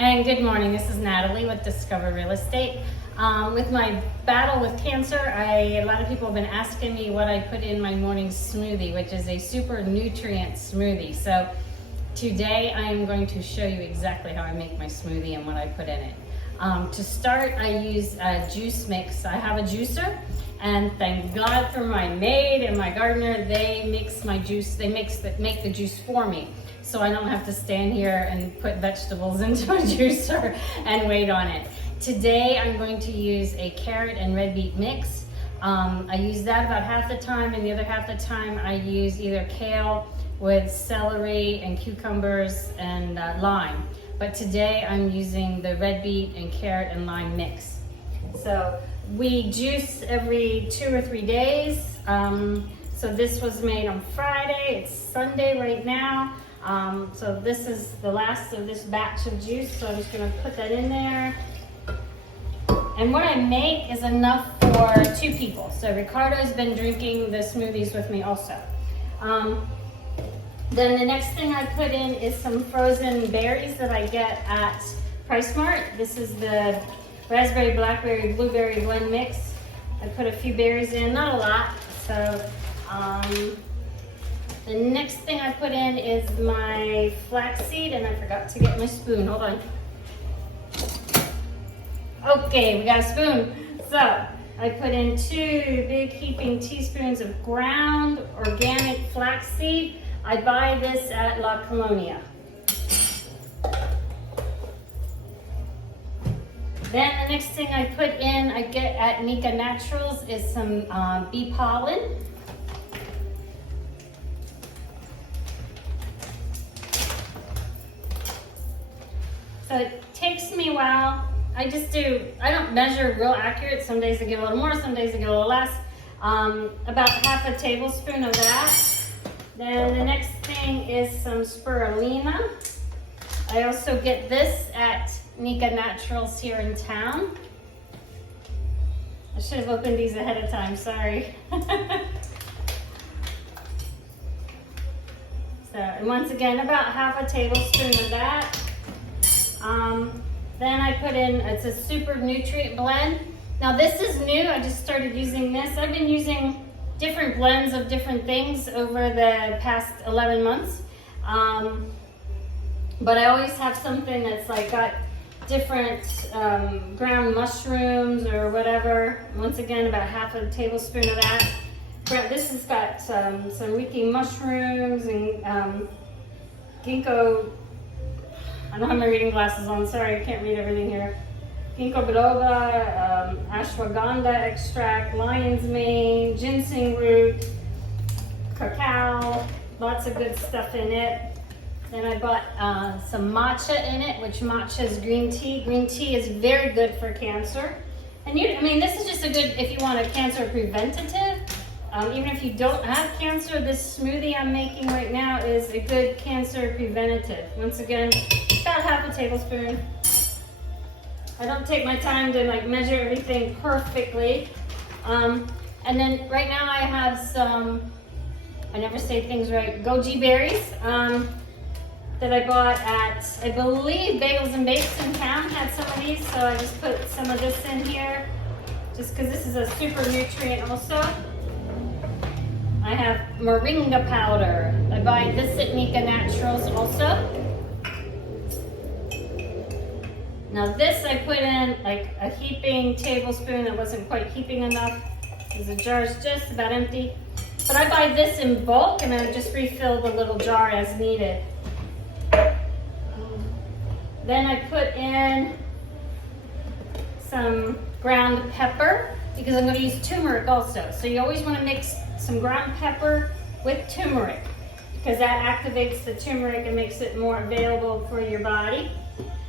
And good morning, this is Natalie with Discover Real Estate. With my battle with cancer, a lot of people have been asking me what I put in my morning smoothie, which is a super nutrient smoothie. So today I am going to show you exactly how I make my smoothie and what I put in it. To start, I use a juice mix. I have a juicer, and thank God for my maid and my gardener. They mix my juice, make the juice for me, so I don't have to stand here and put vegetables into a juicer and wait on it. Today I'm going to use a carrot and red beet mix. I use that about half the time, and the other half the time I use either kale with celery and cucumbers and lime. But today I'm using the red beet and carrot and lime mix. So we juice every 2 or 3 days. So this was made on Friday. It's Sunday right now. So this is the last of this batch of juice. So I'm just gonna put that in there. And what I make is enough for 2 people. So Ricardo's been drinking the smoothies with me also. Then the next thing I put in is some frozen berries that I get at PriceSmart. This is the raspberry, blackberry, blueberry blend mix. I put a few berries in, not a lot. So the next thing I put in is my flaxseed, and I forgot to get my spoon. Hold on. Okay, we got a spoon. So I put in 2 big heaping teaspoons of ground organic flaxseed. I buy this at La Colonia. Then the next thing I put in, I get at NUTRITIOUS, is some bee pollen. So it takes me a while. I don't measure real accurate. Some days I get a little more, some days I get a little less. About half a tablespoon of that. Then the next thing is some spirulina. I also get this at NUTRITIOUS here in town. I should have opened these ahead of time, sorry. So, and once again, about half a tablespoon of that. Then I put in, it's a super nutrient blend. Now this is new, I just started using this. I've been using different blends of different things over the past 11 months. But I always have something that's like got different ground mushrooms or whatever. Once again, about half a tablespoon of that. This has got some Riki mushrooms and ginkgo. I don't have my reading glasses on, sorry, I can't read everything here. Ginkgo biloba, ashwagandha extract, lion's mane, ginseng root, cacao, lots of good stuff in it. Then I bought some matcha in it, which matcha is green tea. Green tea is very good for cancer. And this is just a good, if you want a cancer preventative. Even if you don't have cancer, this smoothie I'm making right now is a good cancer preventative. Once again, about half a tablespoon. I don't take my time to measure everything perfectly. And then right now I have some, I never say things right, goji berries that I bought at, I believe Bagels and Bakes in town had some of these, so I just put some of this in here just because this is a super nutrient also. I have moringa powder. I buy this at NUTRITIOUS also. Now this I put in like a heaping tablespoon that wasn't quite heaping enough because the jar is just about empty. But I buy this in bulk and I just refill the little jar as needed. Then I put in some ground pepper because I'm going to use turmeric also. So you always want to mix some ground pepper with turmeric because that activates the turmeric and makes it more available for your body.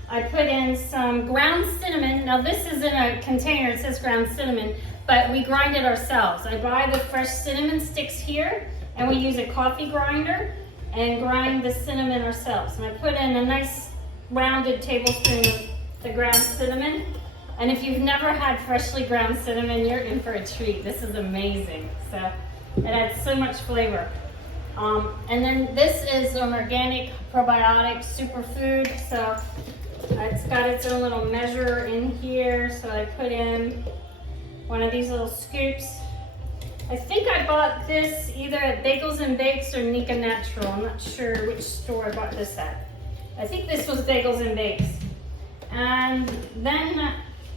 I put in some ground cinnamon. Now this is in a container, it says ground cinnamon, but we grind it ourselves. I buy the fresh cinnamon sticks here and we use a coffee grinder and grind the cinnamon ourselves. And I put in a nice rounded tablespoon of the ground cinnamon. And if you've never had freshly ground cinnamon, you're in for a treat. This is amazing. So it adds so much flavor. And then this is an organic probiotic superfood. So It's got its own little measure in here, so I put in one of these little scoops. I think I bought this either at Bagels and Bakes or Nika Natural. I'm not sure which store I bought this at. I think this was Bagels and Bakes. And then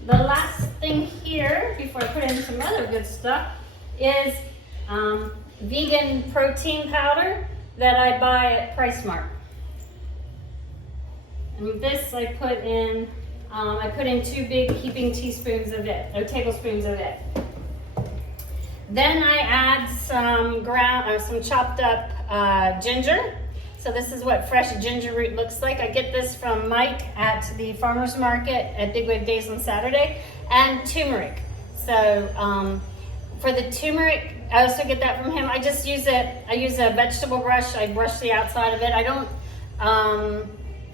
the last thing here, before I put in some other good stuff, is vegan protein powder that I buy at Price Mart. And this I put in 2 big heaping teaspoons of it, or tablespoons of it. Then I add some chopped up ginger. So this is what fresh ginger root looks like. I get this from Mike at the farmer's market at Big Wig Days on Saturday. And turmeric. So for the turmeric, I also get that from him. I just use it, I use a vegetable brush. I brush the outside of it. I don't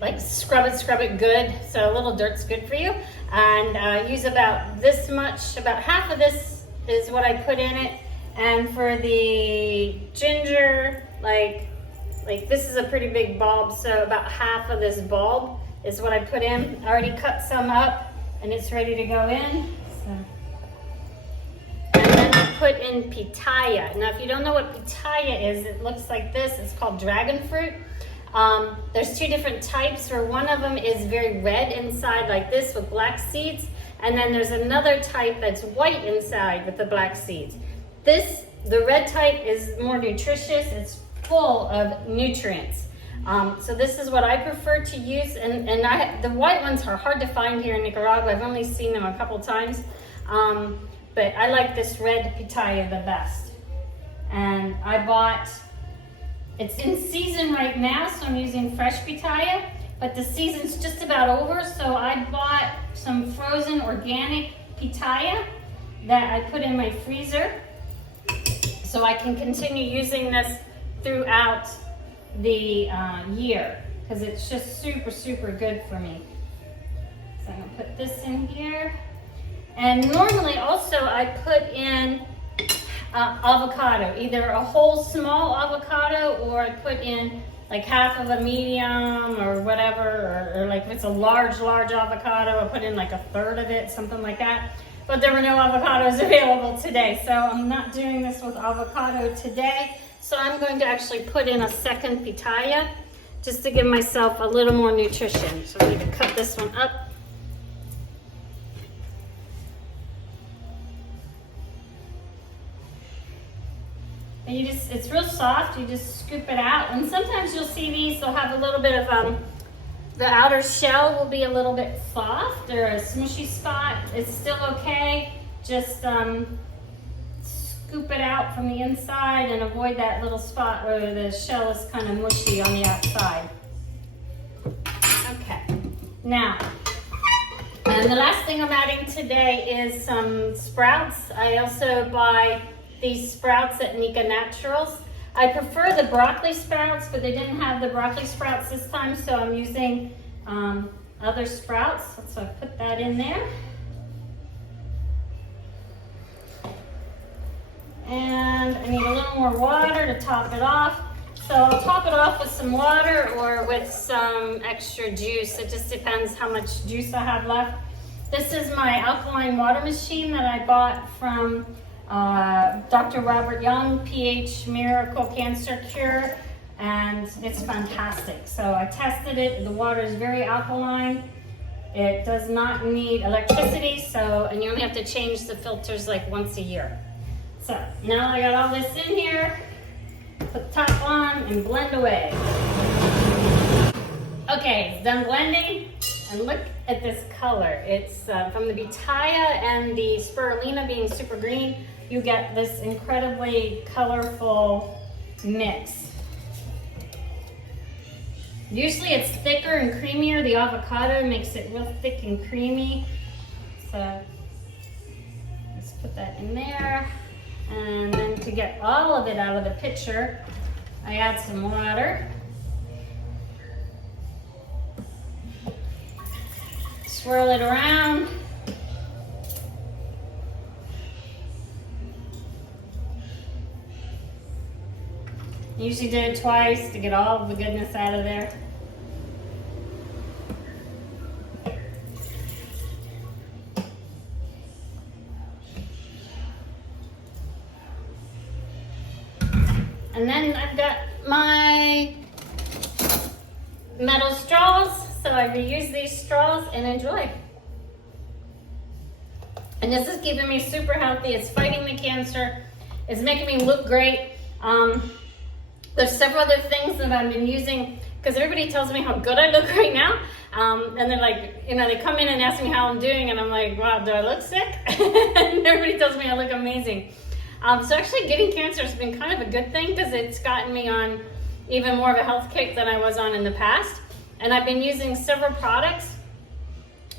like scrub it good. So a little dirt's good for you. And use about this much, about half of this is what I put in it. And for the ginger, like this is a pretty big bulb, so about half of this bulb is what I put in. I already cut some up and it's ready to go in. So. And then I put in pitaya. Now if you don't know what pitaya is, it looks like this. It's called dragon fruit. There's 2 different types, where one of them is very red inside like this with black seeds. And then there's another type that's white inside with the black seeds. The red type is more nutritious. It's full of nutrients. So this is what I prefer to use. And the white ones are hard to find here in Nicaragua. I've only seen them a couple times. But I like this red pitaya the best. And I bought, it's in season right now, so I'm using fresh pitaya. But the season's just about over, so I bought some frozen organic pitaya that I put in my freezer so I can continue using this throughout the year, because it's just super good for me. So I'm gonna put this in here. And normally also I put in avocado, either a whole small avocado, or I put in like half of a medium or whatever, or like if it's a large avocado, I put in like 1/3 of it, something like that. But there were no avocados available today, so I'm not doing this with avocado today. So I'm going to actually put in a second pitaya just to give myself a little more nutrition. So I need to cut this one up. And it's real soft, you just scoop it out. And sometimes you'll see these, they'll have a little bit of, the outer shell will be a little bit soft or a smushy spot. It's still okay. Just scoop it out from the inside and avoid that little spot where the shell is kind of mushy on the outside. Okay, now, and the last thing I'm adding today is some sprouts. I also buy these sprouts at Nika Naturals. I prefer the broccoli sprouts, but they didn't have the broccoli sprouts this time, so I'm using other sprouts. So I put that in there. And I need a little more water to top it off. So I'll top it off with some water or with some extra juice. It just depends how much juice I have left. This is my alkaline water machine that I bought from Dr. Robert Young, PH Miracle Cancer Cure, and it's fantastic. So I tested it. The water is very alkaline. It does not need electricity, and you only have to change the filters like once a year. So now I got all this in here, put the top on and blend away. Okay, it's done blending, and look at this color. It's from the pitaya and the spirulina being super green, you get this incredibly colorful mix. Usually it's thicker and creamier. The avocado makes it real thick and creamy. So let's put that in there. And then to get all of it out of the pitcher, I add some water. Swirl it around. Usually do it twice to get all of the goodness out of there. And then I've got my metal straws, so I reuse these straws and enjoy. And this is keeping me super healthy. It's fighting the cancer. It's making me look great. There's several other things that I've been using because everybody tells me how good I look right now. And they're like, you know, they come in and ask me how I'm doing, and I'm like, wow, do I look sick? And everybody tells me I look amazing. So actually getting cancer has been kind of a good thing because it's gotten me on even more of a health kick than I was on in the past. And I've been using several products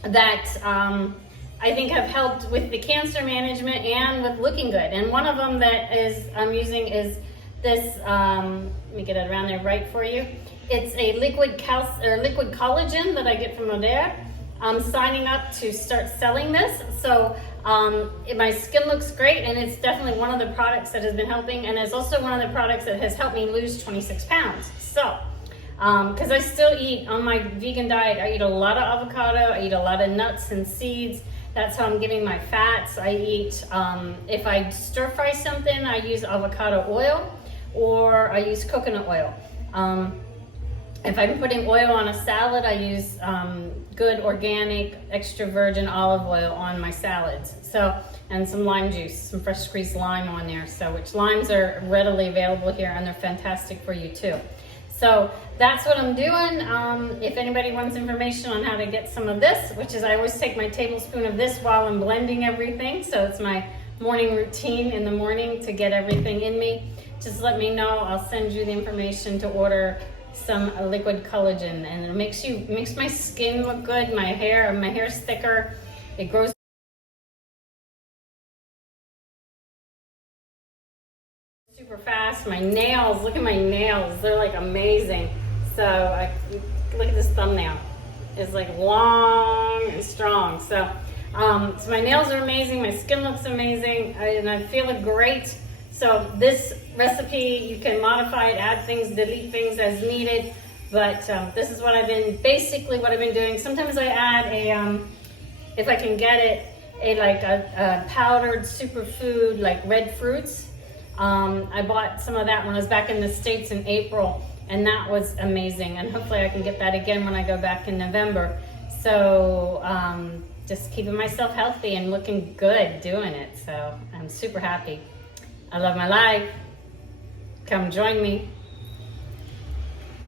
that I think have helped with the cancer management and with looking good. And one of them that I'm using is this, let me get it around there right for you. It's a liquid collagen that I get from Odea. I'm signing up to start selling this. So my skin looks great, and it's definitely one of the products that has been helping, and it's also one of the products that has helped me lose 26 pounds. So, because I still eat on my vegan diet, I eat a lot of avocado, I eat a lot of nuts and seeds. That's how I'm getting my fats. I eat, if I stir fry something, I use avocado oil or I use coconut oil. If I'm putting oil on a salad, I use good organic extra virgin olive oil on my salads. So, and some lime juice, some fresh squeezed lime on there. So, which limes are readily available here, and they're fantastic for you too. So that's what I'm doing. If anybody wants information on how to get some of this, which is I always take my tablespoon of this while I'm blending everything. So it's my morning routine in the morning to get everything in me. Just let me know. I'll send you the information to order some liquid collagen, and it makes my skin look good. My hair's thicker. It grows super fast. My nails, look at my nails. They're like amazing. So look at this thumbnail. It's like long and strong. So my nails are amazing. My skin looks amazing, and I feel great. So this recipe, you can modify it, add things, delete things as needed. But this is what I've been doing. Sometimes I add if I can get it, a powdered superfood like red fruits. I bought some of that when I was back in the States in April, and that was amazing. And hopefully I can get that again when I go back in November. So just keeping myself healthy and looking good doing it. So I'm super happy. I love my life. Come join me.